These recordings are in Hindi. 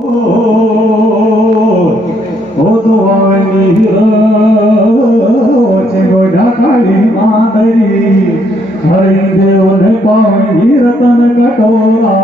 ओ दुआनी रोज गोजा काली मादरी हरि देव ने पावी रतन कटोरा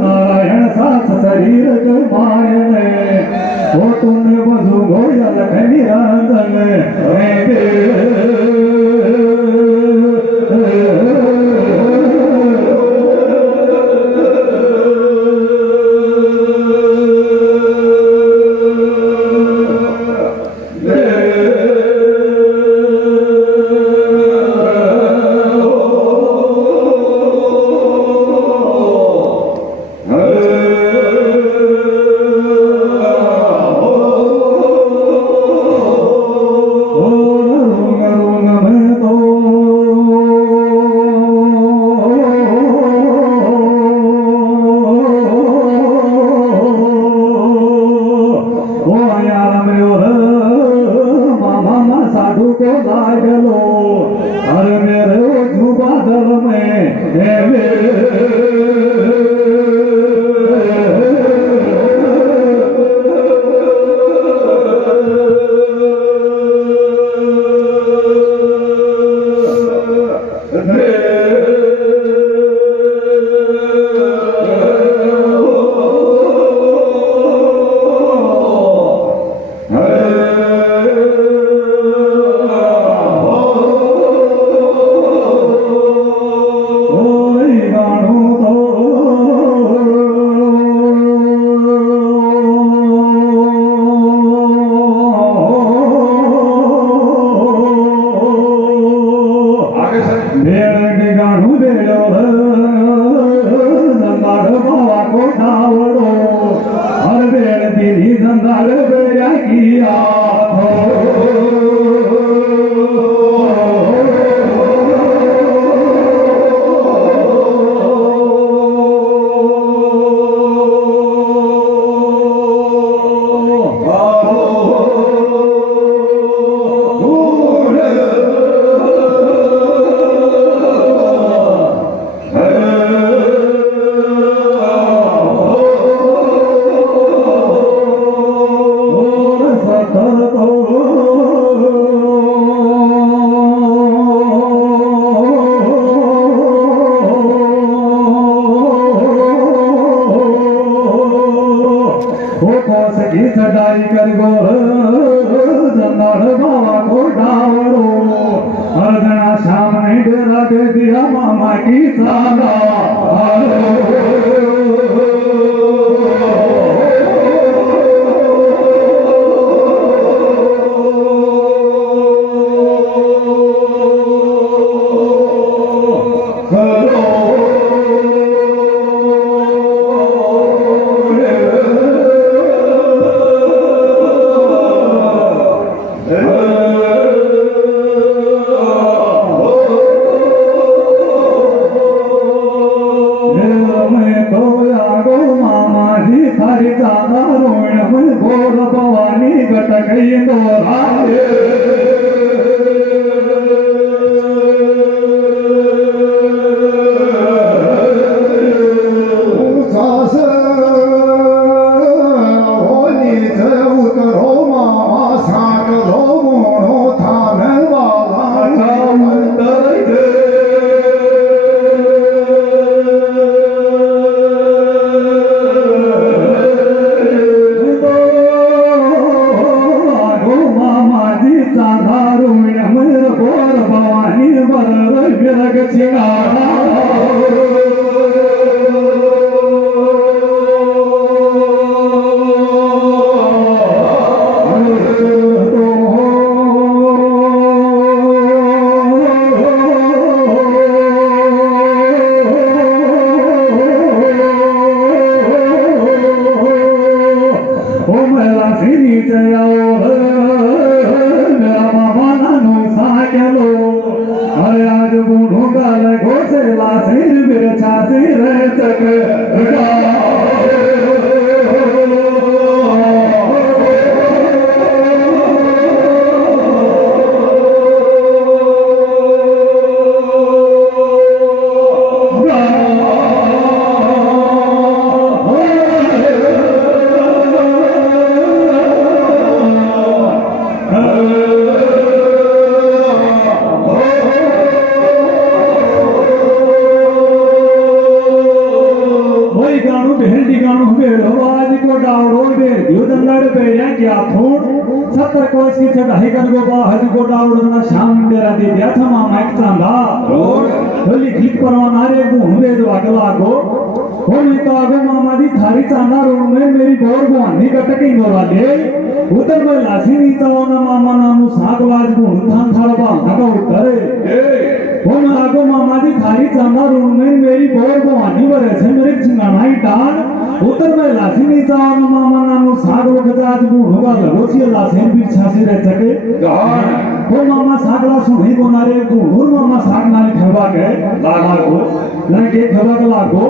नारायण सास शरीर के मायने वो तुमने बधु गोयल निरंजन साधु को लागलो अरे मेरे जुबादल में सदाई कर गो जंगल बाबा को डावड़ो अर्जना शाम ने डेरा दे दिया मामा की सादा भवानी गट गई तो पेड़ पे या क्या थोड़ 70 कोस की चढ़ाई कर गो बाहर को डावड़ना शाम डेरा दे दिया था मामा एक चांदा होली क्लिक परवाना रे घूमे जो अगला को वो मैं तो आगो मामा दी थारी चांदा रूम में मेरी बोर बुआनी कटकी गोरा ले उधर में लासी नीता ना मामा नामू सागवाज गुण थान थाड़ा बांधा का उतरे वो मैं आगो मामा दी थारी चांदा रूम में मेरी बोर बुआनी वरे से मेरे चिंगानाई डाल उधर में लासी नीता ना मामा नामू सागवाज गजाज गुण होगा लगोसी लासी पीछा से रह सके वो मामा सागला सुनी को नारे गुण मामा साग नारे खबा के लागा को लगे खबा के लागो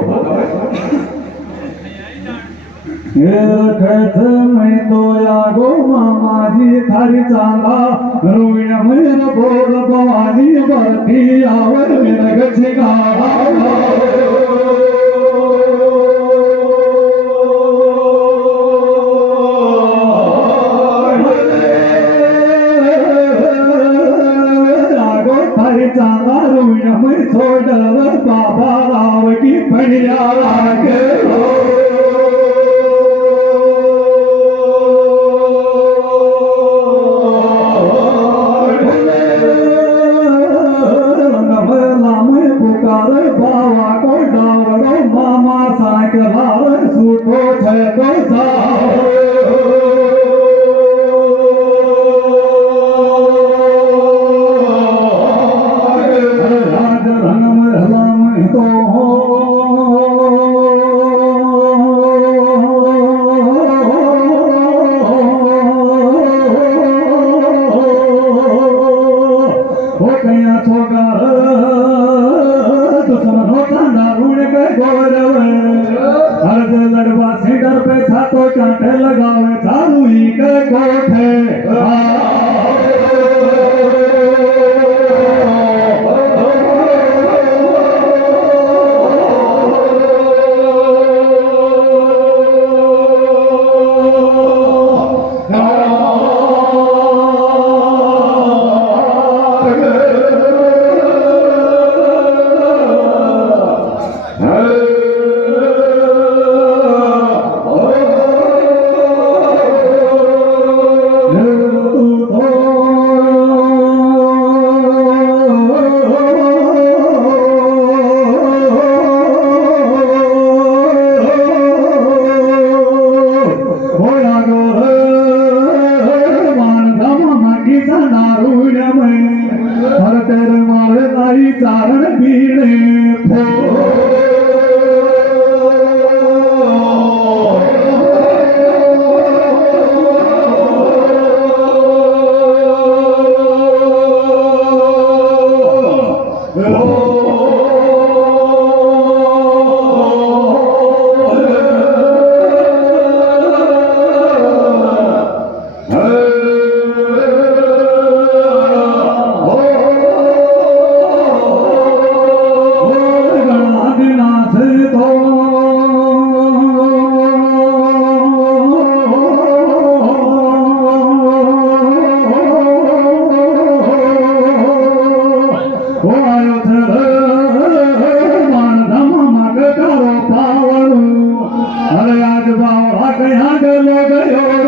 खत में तो यागो मामा जी थारी चांदा रोइण मेर बोल भवानी बरती आवर मेरा गछगा आगो थारी चांदा रोइण में छोड़ बाबा राव की बढ़िया लागे बाबा को डावड़ो मामा साइकिल सूटो छे तो जाओ राज रंग में हलाम तो हो कया छोकर लड़वा सीडर पे छातो चांटे लगावे चालू ही के कोठे चारण पीड़े अरे आज बाबा कहाँ गलो गयो